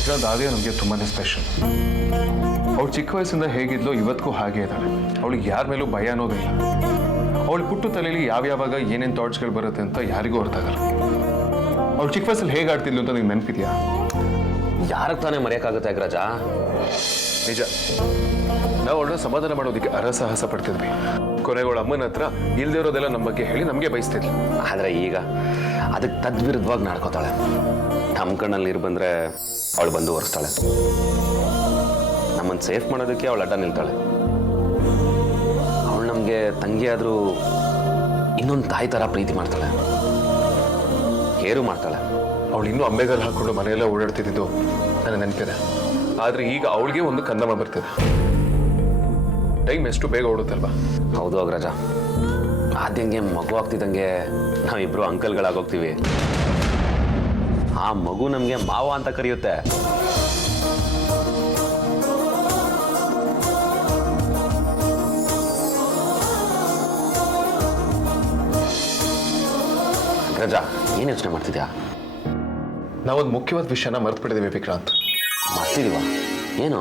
ವಿಕ್ರಾಂತ್ ಆದ್ಯ ನಮಗೆ ತುಂಬಾ ಸ್ಪೆಷಲ್. ಅವಳು ಚಿಕ್ಕ ವಯಸ್ಸಿಂದ ಹೇಗಿದ್ಲೋ ಇವತ್ತಿಗೂ ಹಾಗೆ ಇದ್ದಾಳೆ. ಅವಳಿಗೆ ಯಾರ ಮೇಲೂ ಭಯ ಅನ್ನೋದಿಲ್ಲ. ಅವಳು ಪುಟ್ಟು ತಲೆಯಲ್ಲಿ ಯಾವ್ಯಾವಾಗ ಏನೇನು ಥಾಟ್ಸ್ಗಳು ಬರುತ್ತೆ ಅಂತ ಯಾರಿಗೂ ಅರ್ಥ ಆಗಲ್ಲ. ಅವಳು ಚಿಕ್ಕ ವಯಸ್ಸಲ್ಲಿ ಹೇಗೆ ಆಡ್ತಿದ್ಲು ಅಂತ ನಿಂಗೆ ನೆನಪಿದ್ಯಾ? ಯಾರಿಗೆ ತಾನೇ ಮರೆಯೋಕ್ಕಾಗುತ್ತೆ ಅಗ್ರಜ? ನಿಜ, ನಾವು ಅವಳನ್ನ ಸಮಾಧಾನ ಮಾಡೋದಕ್ಕೆ ಅರಸಾಹಸ ಪಡ್ತಿದ್ವಿ. ಕೊನೆಗೆ ಅವಳ ಅಮ್ಮನ ಹತ್ರ ಇಲ್ದೇ ಇರೋದೆಲ್ಲ ನಮ್ಮ ಬಗ್ಗೆ ಹೇಳಿ ನಮಗೆ ಬಯಸ್ತಿದ್ಲು. ಆದರೆ ಈಗ ಅದಕ್ಕೆ ತದ್ವಿರುದ್ಧವಾಗಿ ನಡ್ಕೋತಾಳೆ. ನಮ್ಮ ಕಣ್ಣಲ್ಲಿ ನೀರು ಬಂದರೆ ಅವಳು ಬಂದು ಒರೆಸ್ತಾಳೆ. ನಮ್ಮನ್ನು ಸೇಫ್ ಮಾಡೋದಕ್ಕೆ ಅವಳು ಅಡ್ಡ ನಿಲ್ತಾಳೆ. ಅವಳು ನಮಗೆ ತಂಗಿ ಆದರೂ ಇನ್ನೊಂದು ತಾಯಿ ಥರ ಪ್ರೀತಿ ಮಾಡ್ತಾಳೆ, ಕೇರು ಮಾಡ್ತಾಳೆ. ಅವಳು ಇನ್ನೂ ಅಂಬೆಗಾಲು ಹಾಕೊಂಡು ಮನೆಯೆಲ್ಲ ಓಡಾಡ್ತಿದ್ದು ನನಗೆ ನೆನಪಿದೆ. ಆದರೆ ಈಗ ಅವಳಿಗೆ ಒಂದು ಕಂದಮ ಬರ್ತಿದೆ. ಟೈಮ್ ಎಷ್ಟು ಬೇಗ ಓಡುತ್ತಲ್ವಾ? ಹೌದು ಅಗ್ರಜ, ಆದ್ಯಂಗೆ ಮಗು ಆಗ್ತಿದ್ದಂಗೆ ನಾವಿಬ್ರು ಅಂಕಲ್ಗಳಾಗೋಗ್ತೀವಿ. ಆ ಮಗು ನಮಗೆ ಮಾವ ಅಂತ ಕರೆಯುತ್ತೆ. ಅಗ್ರಜ, ಏನು ಯೋಚನೆ ಮಾಡ್ತಿದ್ಯಾ? ನಾವೊಂದು ಮುಖ್ಯವಾದ ವಿಷಯನ ಮರ್ತು ಬಿಟ್ಟಿದ್ದೀವಿ ವಿಕ್ರಾಂತ್. ಮಾಡ್ತಿದೀವ? ಏನು?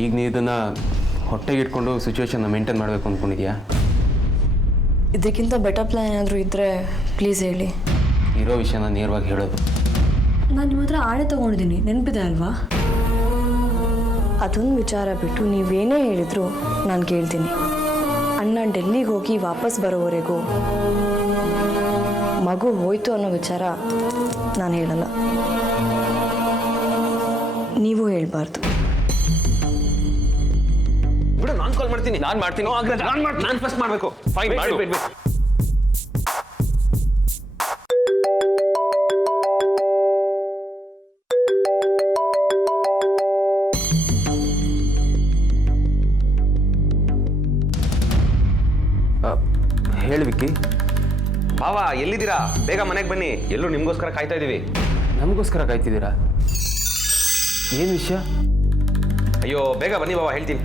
ಈಗ ನೀ ಇದನ್ನು ಹೊಟ್ಟೆಗೆ ಇಟ್ಕೊಂಡು ಸಿಚುವೇಶನ್ನ ಮೇಂಟೈನ್ ಮಾಡಬೇಕು ಅಂದ್ಕೊಂಡಿದ್ಯಾ? ಇದಕ್ಕಿಂತ ಬೆಟರ್ ಪ್ಲ್ಯಾನ್ ಏನಾದರೂ ಇದ್ದರೆ ಪ್ಲೀಸ್ ಹೇಳಿ. ಇರೋ ವಿಷಯನ ನೇರವಾಗಿ ಹೇಳೋದು. ನಾನು ನಿಮ್ಮ ಹತ್ರ ಆಣೆ ತೊಗೊಂಡಿದ್ದೀನಿ, ನೆನಪಿದೆ ಅಲ್ವಾ? ಅದೊಂದು ವಿಚಾರ ಬಿಟ್ಟು ನೀವೇನೇ ಹೇಳಿದ್ರು ನಾನು ಕೇಳ್ತೀನಿ. ಅಣ್ಣ ಡೆಲ್ಲಿಗೆ ಹೋಗಿ ವಾಪಸ್ ಬರೋವರೆಗೂ ಮಗು ಹೋಯ್ತು ಅನ್ನೋ ವಿಚಾರ ನಾನು ಹೇಳಲ್ಲ, ನೀವು ಹೇಳಬಾರ್ದು. ಬಿಡು, ನಾನು ಕಾಲ್ ಮಾಡ್ತೀನಿ. ನಾನು ಮಾಡ್ತೀನಿ. ನಾನು ಫಸ್ಟ್ ಮಾಡಬೇಕು. ಫೈನ್ ಮಾಡು. ಹೇಳಿ ವಿಕ್ಕಿ. ಬಾವ, ಎಲ್ಲಿದ್ದೀರಾ? ಬೇಗ ಮನೆಗೆ ಬನ್ನಿ. ಎಲ್ಲರೂ ನಿಮಗೋಸ್ಕರ ಕಾಯ್ತಾ ಇದ್ದೀವಿ. ನಮಗೋಸ್ಕರ ಕಾಯ್ತಿದ್ದೀರಾ? ಏನು ವಿಷಯ? ಅಯ್ಯೋ, ಬೇಗ ಬನ್ನಿ ಬಾವ, ಹೇಳ್ತೀನಿ.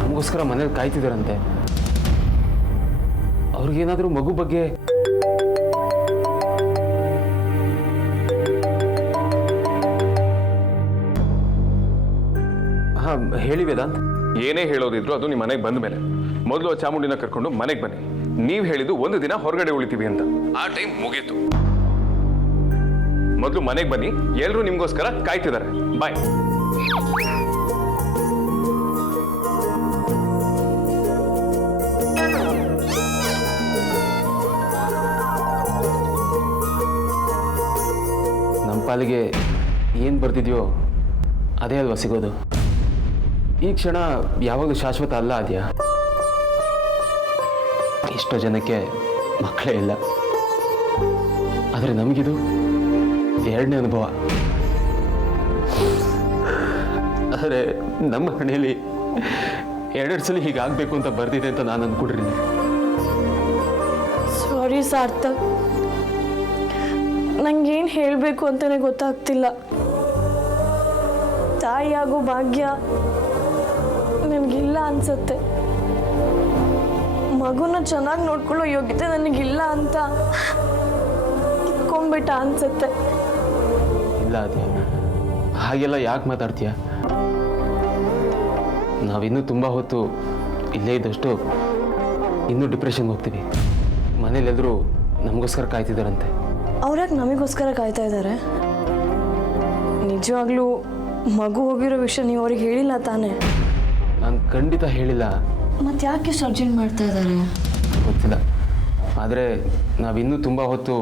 ನಮಗೋಸ್ಕರ ಮನೇಲಿ ಕಾಯ್ತಿದ್ದಾರಂತೆ. ಅವ್ರಿಗೇನಾದರೂ ಮಗು ಬಗ್ಗೆ ಹೇಳಿ ವೇದಾಂತ್. ಏನೇ ಹೇಳೋದಿದ್ರು ಅದು ನಿಮ್ಮ ಮನೆಗೆ ಬಂದ ಮೇಲೆ. ಮೊದಲು ಆ ಚಾಮುಂಡಿನ ಕರ್ಕೊಂಡು ಮನೆಗೆ ಬನ್ನಿ. ನೀವು ಹೇಳಿದ್ದು ಒಂದು ದಿನ ಹೊರಗಡೆ ಉಳಿತೀವಿ ಅಂತ. ಆ ಟೈಮ್ ಮುಗೀತು. ಮೊದಲು ಮನೆಗೆ ಬನ್ನಿ, ಎಲ್ಲರೂ ನಿಮ್ಗೋಸ್ಕರ ಕಾಯ್ತಿದ್ದಾರೆ. ಬಾಯ್. ನಮ್ಮ ಪಾಲಿಗೆ ಏನು ಬರ್ತಿದ್ಯೋ ಅದೇ ಅಲ್ವಾ ಸಿಗೋದು. ಈ ಕ್ಷಣ ಯಾವಾಗಲೂ ಶಾಶ್ವತ ಅಲ್ಲ ಆದ್ಯಾ. ಎಷ್ಟೋ ಜನಕ್ಕೆ ಮಕ್ಕಳೇ ಇಲ್ಲ, ಆದರೆ ನಮಗಿದು ಎರಡನೇ ಅನುಭವ. ಆದರೆ ನಮ್ಮ ಹಣೆಯಲ್ಲಿ ಎರಡೆರಡು ಸಲ ಹೀಗಾಗಬೇಕು ಅಂತ ಬರ್ದಿದೆ ಅಂತ ನಾನು ಅಂದ್ಕೊಡ್ರಿ. ಸಾರಿ ಸಾರ್ಥಕ್, ನಂಗೇನು ಹೇಳಬೇಕು ಅಂತಲೇ ಗೊತ್ತಾಗ್ತಿಲ್ಲ. ತಾಯಿಯಾಗೋ ಭಾಗ್ಯ ನನಗಿಲ್ಲ ಅನ್ಸುತ್ತೆ. ಮಗುನ ಚೆನ್ನಾಗಿ ನೋಡ್ಕೊಳ್ಳೋ ಯೋಗ್ಯತೆ ನನಗಿಲ್ಲ ಅಂತ ಕಿತ್ಕೊಂಡ್ಬಿಟ್ಟ ಅನ್ಸುತ್ತೆ. ಇಲ್ಲ ಅದೇ ಹಾಗೆಲ್ಲ ಯಾಕೆ ಮಾತಾಡ್ತೀಯ? ನಾವಿನ್ನೂ ತುಂಬ ಹೊತ್ತು ಇಲ್ಲೇ ಇದ್ದಷ್ಟು ಇನ್ನೂ ಡಿಪ್ರೆಷನ್ಗೆ ಹೋಗ್ತೀವಿ. ಮನೇಲೆಲ್ಲರೂ ನಮಗೋಸ್ಕರ ಕಾಯ್ತಿದ್ದಾರಂತೆ. ಅವ್ರ್ಯಾಕೆ ನಮಗೋಸ್ಕರ ಕಾಯ್ತಾ ಇದ್ದಾರೆ? ನಿಜವಾಗ್ಲೂ ಮಗು ಹೋಗಿರೋ ವಿಷಯ ನೀವು ಅವ್ರಿಗೆ ಹೇಳಿಲ್ಲ ತಾನೇ? ನಾನು ಖಂಡಿತ ಹೇಳಿಲ್ಲ. ಮತ್ತೆ ಯಾಕೆ ಇಷ್ಟು ಅರ್ಜೆಂಟ್ ಮಾಡ್ತಾ ಇದ್ದಾರೆ? ಗೊತ್ತಿಲ್ಲ. ಆದರೆ ನಾವಿನ್ನೂ ತುಂಬ ಹೊತ್ತು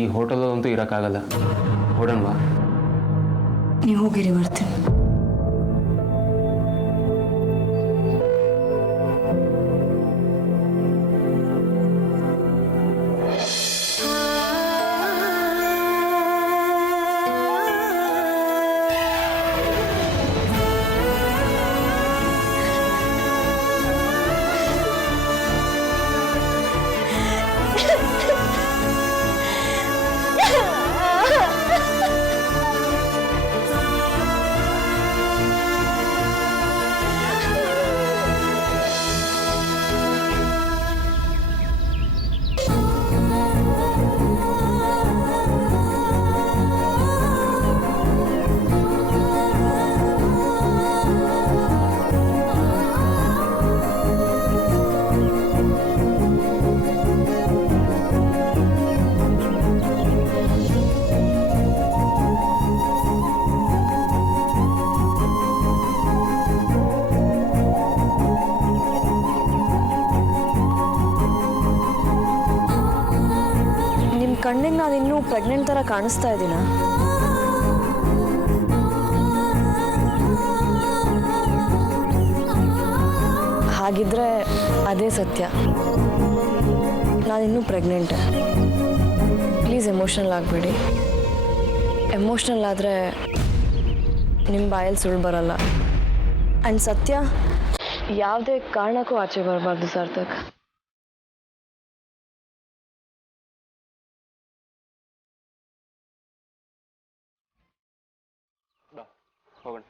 ಈ ಹೋಟೆಲಲ್ಲಂತೂ ಇರೋಕ್ಕಾಗಲ್ಲ. ಹೊಡೋಣವಾ? ನೀವು ಹೋಗಿರಿ, ಬರ್ತೀನಿ. ಕಣ್ಣಿಗೆ ನಾನು ಇನ್ನೂ ಪ್ರೆಗ್ನೆಂಟ್ ಥರ ಕಾಣಿಸ್ತಾ ಇದ್ದೀನ? ಹಾಗಿದ್ರೆ ಅದೇ ಸತ್ಯ, ನಾನಿನ್ನೂ ಪ್ರೆಗ್ನೆಂಟ್. ಪ್ಲೀಸ್ ಎಮೋಷ್ನಲ್ ಆಗಬೇಡಿ. ಎಮೋಷ್ನಲ್ ಆದರೆ ನಿಮ್ಮ ಬಾಯಲ್ಲಿ ಸುಳ್ಳು ಬರಲ್ಲ. ಆ್ಯಂಡ್ ಸತ್ಯ ಯಾವುದೇ ಕಾರಣಕ್ಕೂ ಆಚೆ ಬರಬಾರ್ದು ಸಾರ್ಥಕ್. ಹೋಗೋಣ.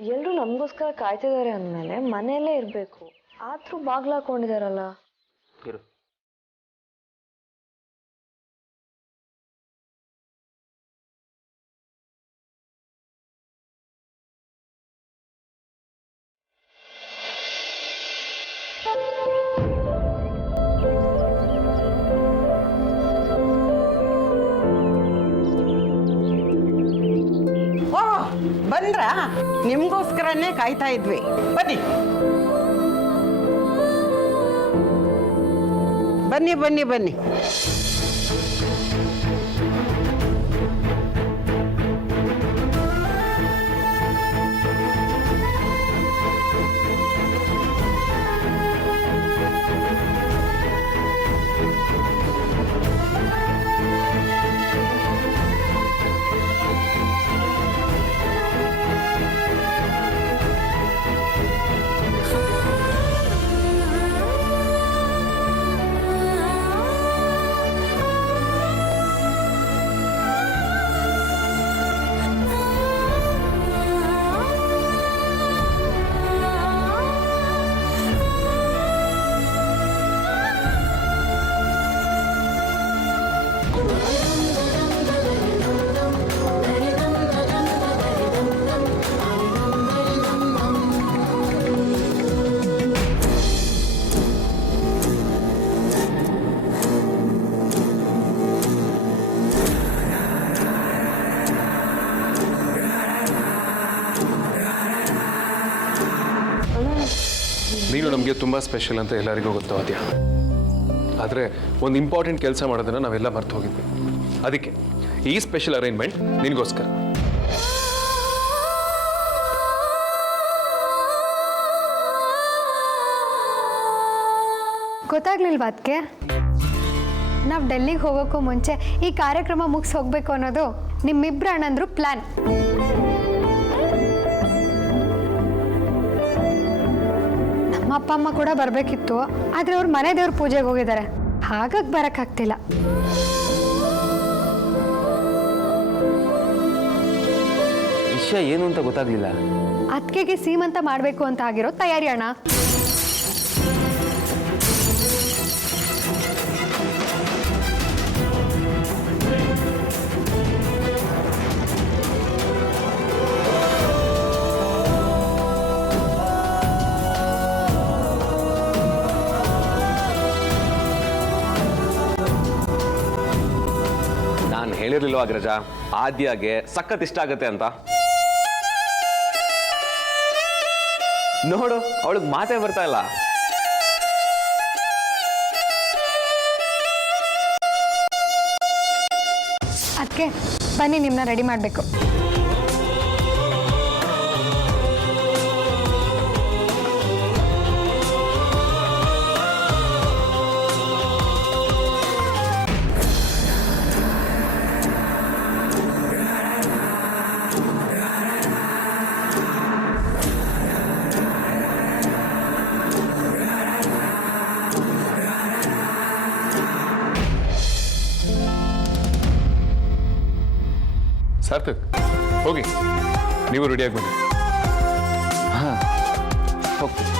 ಎಲ್ಲರೂ ನಮಗೋಸ್ಕರ ಕಾಯ್ತಿದ್ದಾರೆ ಅಂದಮೇಲೆ ಮನೆಯಲ್ಲೇ ಇರಬೇಕು. ಆದರೂ ಬಾಗ್ಲು ಹಾಕೊಂಡಿದಾರಲ್ಲ. ಇರು. ಬಂದ್ರಾ? ನಿಮಗೋಸ್ಕರನೇ ಕಾಯ್ತಾ ಇದ್ವಿ. ಬನ್ನಿ ಬನ್ನಿ ಬನ್ನಿ ಬನ್ನಿ. ನೀನು ನಮಗೆ ತುಂಬ ಸ್ಪೆಷಲ್ ಅಂತ ಎಲ್ಲರಿಗೂ ಗೊತ್ತಾದ್ಯಾ. ಆದರೆ ಒಂದು ಇಂಪಾರ್ಟೆಂಟ್ ಕೆಲಸ ಮಾಡೋದನ್ನು ನಾವೆಲ್ಲ ಮರ್ತು ಹೋಗಿದ್ವಿ. ಅದಕ್ಕೆ ಈ ಸ್ಪೆಷಲ್ ಅರೇಂಜ್ಮೆಂಟ್ ನಿನಗೋಸ್ಕರ. ಗೊತ್ತಾಗ್ಲಿಲ್ವಾ ಅದಕ್ಕೆ? ನಾವು ಡೆಲ್ಲಿಗೆ ಹೋಗೋಕ್ಕೂ ಮುಂಚೆ ಈ ಕಾರ್ಯಕ್ರಮ ಮುಗಿಸಿ ಹೋಗಬೇಕು ಅನ್ನೋದು ನಿಮ್ಮಿಬ್ಬರು ಅಣ್ಣಂದ್ರು ಪ್ಲ್ಯಾನ್. ನಮ್ಮ ಅಪ್ಪ ಅಮ್ಮ ಕೂಡ ಬರಬೇಕಿತ್ತು, ಆದರೆ ಅವ್ರು ಮನೆ ದೇವ್ರ ಪೂಜೆಗೆ ಹೋಗಿದ್ದಾರೆ, ಹಾಗಾಗಿ ಬರೋಕ್ಕಾಗ್ತಿಲ್ಲ. ವಿಷಯ ಏನು ಅಂತ ಗೊತ್ತಾಗ್ಲಿಲ್ಲ. ಅದಕ್ಕೆ ಸೀಮಂತ ಮಾಡಬೇಕು ಅಂತ ಆಗಿರೋ ತಯಾರಿ ಅಣ್ಣ. ನಾನು ಹೇಳಿರ್ಲಿಲ್ವ ಅಗ್ರಜ, ಆದ್ಯಾಗೆ ಸಖತ್ ಇಷ್ಟ ಆಗತ್ತೆ ಅಂತ. ನೋಡು, ಅವಳಿಗೆ ಮಾತೇ ಬರ್ತಾ ಇಲ್ಲ. ಅದಕ್ಕೆ ಬನ್ನಿ, ನಿಮ್ಮನ್ನ ರೆಡಿ ಮಾಡಬೇಕು. ಸಾರ್ಥಕ್, ಹೋಗಿ ನೀವು ರೆಡಿಯಾಗಿ ಬನ್ನಿ. ಹಾಂ, ಹೋಗ್ತೀವಿ.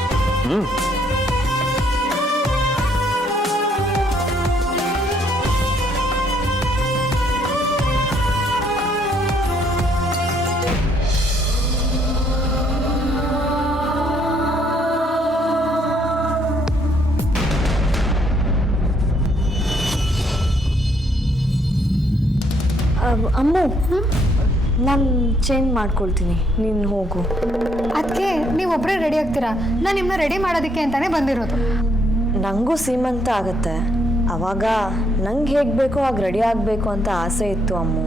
ಅಮ್ಮು, ನಾನು ಚೇಂಜ್ ಮಾಡ್ಕೊಳ್ತೀನಿ, ನೀನು ಹೋಗು. ಅದಕ್ಕೆ ನೀವೊಬ್ಬರೇ ರೆಡಿ ಆಗ್ತೀರಾ? ನಾನು ನಿಮ್ಮನ್ನ ರೆಡಿ ಮಾಡೋದಕ್ಕೆ ಅಂತಲೇ ಬಂದಿರೋದು. ನನಗೂ ಸೀಮಂತ ಆಗತ್ತೆ, ಆವಾಗ ನಂಗೆ ಹೇಗೆ ಬೇಕೋ ಹಾಗೆ ರೆಡಿ ಆಗಬೇಕು ಅಂತ ಆಸೆ ಇತ್ತು ಅಮ್ಮು.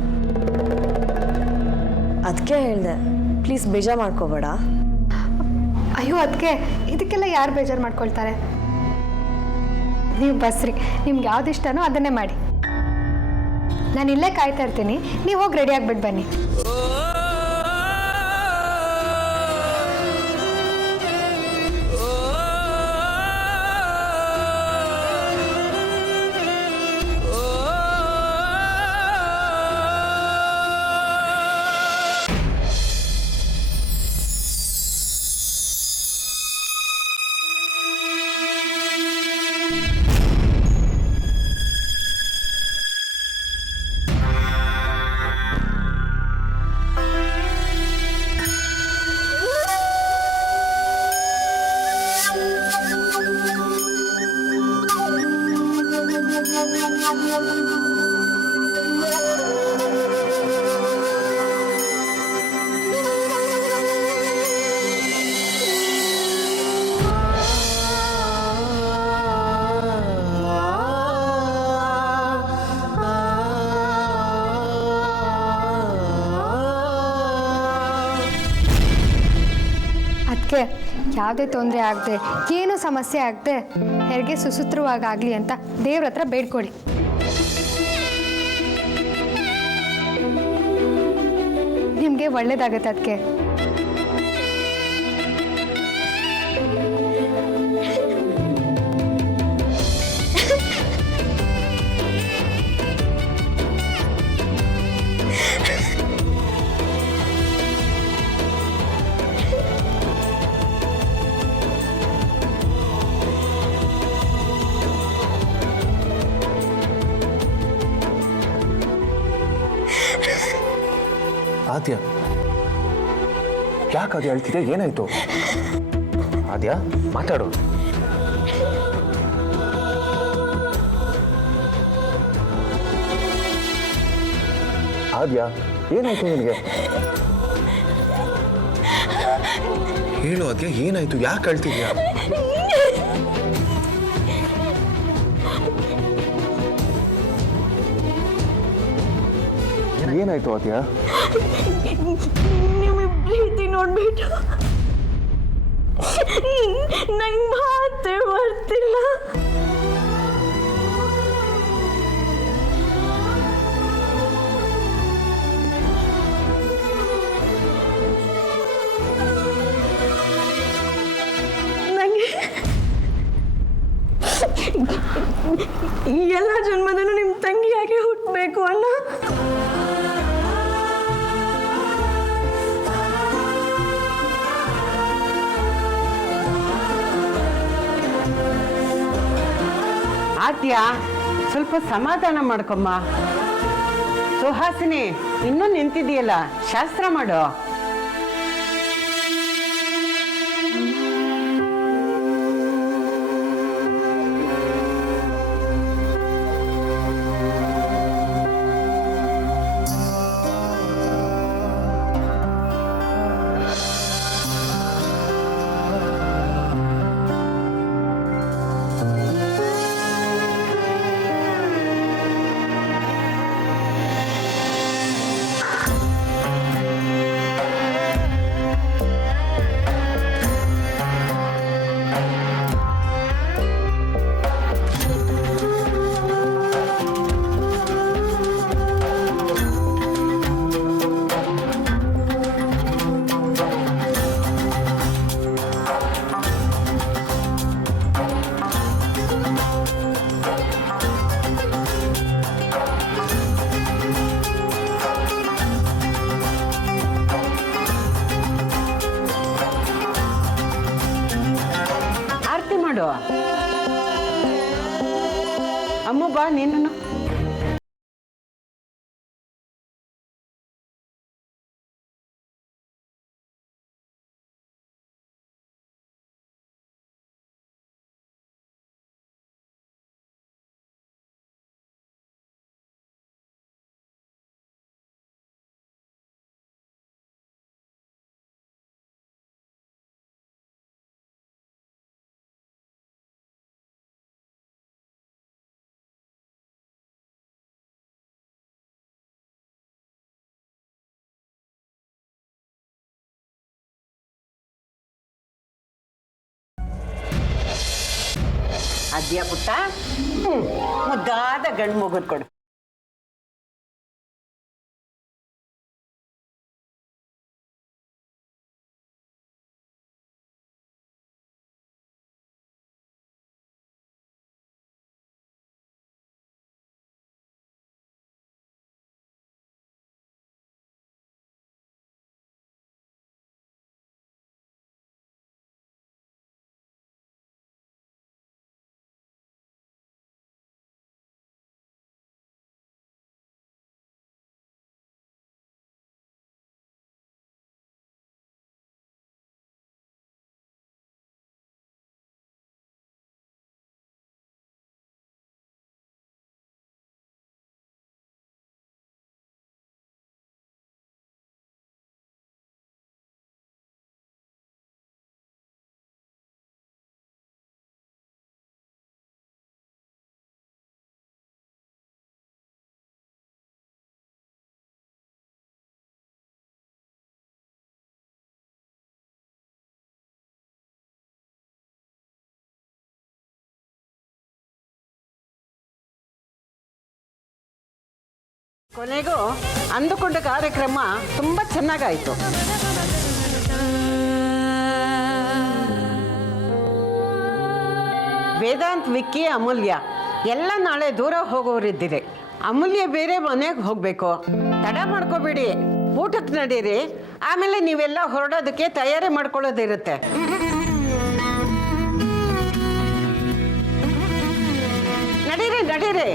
ಅದಕ್ಕೆ ಹೇಳಿದೆ, ಪ್ಲೀಸ್ ಬೇಜಾರು ಮಾಡ್ಕೋಬೇಡ. ಅಯ್ಯೋ, ಅದಕ್ಕೆ ಇದಕ್ಕೆಲ್ಲ ಯಾರು ಬೇಜಾರು ಮಾಡ್ಕೊಳ್ತಾರೆ? ನೀವು ಬಸ್ರಿ, ನಿಮ್ಗೆ ಯಾವ್ದು ಇಷ್ಟನೋ ಅದನ್ನೇ ಮಾಡಿ. ನಾನು ಇಲ್ಲೇ ಕಾಯ್ತಾ ಇರ್ತೀನಿ, ನೀವು ಹೋಗಿ ರೆಡಿ ಆಗ್ಬಿಟ್ಟು ಬನ್ನಿ. ಅದಕ್ಕೆ ಯಾವುದೇ ತೊಂದರೆ ಆಗದೆ, ಏನೂ ಸಮಸ್ಯೆ ಆಗದೆ ಹೆರಿಗೆ ಸುಸೂತ್ರವಾಗಲಿ ಅಂತ ದೇವ್ರ ಹತ್ರ ಬೇಡ್ಕೊಳ್ಳಿ. ನಿಮಗೆ ಒಳ್ಳೇದಾಗತ್ತೆ. ಅದಕ್ಕೆ ಆದ್ಯ, ಯಾಕೆ ಅದು ಹೇಳ್ತಿದ್ದೆ? ಏನಾಯ್ತು? ಆದ್ಯ, ಮಾತಾಡು. ಆದ್ಯ, ಏನಾಯ್ತು ನಿನಗೆ? ಹೇಳು ಆದ್ಯ, ಏನಾಯ್ತು? ಯಾಕೆ ಹೇಳ್ತಿದ್ಯಾ? ಏನಾಯ್ತು ಆದ್ಯ? ಪ್ರೀತಿ ನೋಡ್ಬಿಟ್ಟು ನಂಗೆ ಮಾತೇ ಬರ್ತಿಲ್ಲ. ಈ ಎಲ್ಲ ಜನ್ಮದಲ್ಲೂ ನಿಮ್ಮ ತಂಗಿಯಾಗೆ ಹುಟ್ಟಬೇಕು ಅಣ್ಣ. ಆದ್ಯ ಸ್ವಲ್ಪ ಸಮಾಧಾನ ಮಾಡ್ಕೊಮ್ಮ. ಸುಹಾಸಿನಿ ಇನ್ನೂ ನಿಂತಿದೆಯಲ್ಲ, ಶಾಸ್ತ್ರ ಮಾಡು. ಆರತಿ ಮಾಡು. ಅಮ್ಮ ಬಾ ನೀನು. ಅದ್ಯಾ ಪುಟ್ಟ, ಮುದ್ದಾದ ಗಂಡು ಮಗುದ್ ಕೊಡು. ಕೊನೆಗೂ ಅಂದುಕೊಂಡ ಕಾರ್ಯಕ್ರಮ ತುಂಬ ಚೆನ್ನಾಗಾಯಿತು. ವೇದಾಂತ್, ವಿಕ್ಕಿ, ಅಮೂಲ್ಯ ಎಲ್ಲ ನಾಳೆ ದೂರ ಹೋಗೋರಿದ್ದೀರಿ. ಅಮೂಲ್ಯ ಬೇರೆ ಮನೆಗೆ ಹೋಗಬೇಕು. ತಡ ಮಾಡ್ಕೋಬೇಡಿ, ಊಟಕ್ಕೆ ನಡೀರಿ. ಆಮೇಲೆ ನೀವೆಲ್ಲ ಹೊರಡೋದಕ್ಕೆ ತಯಾರಿ ಮಾಡ್ಕೊಳ್ಳೋದಿರುತ್ತೆ. ನಡೀರಿ ನಡೀರಿ.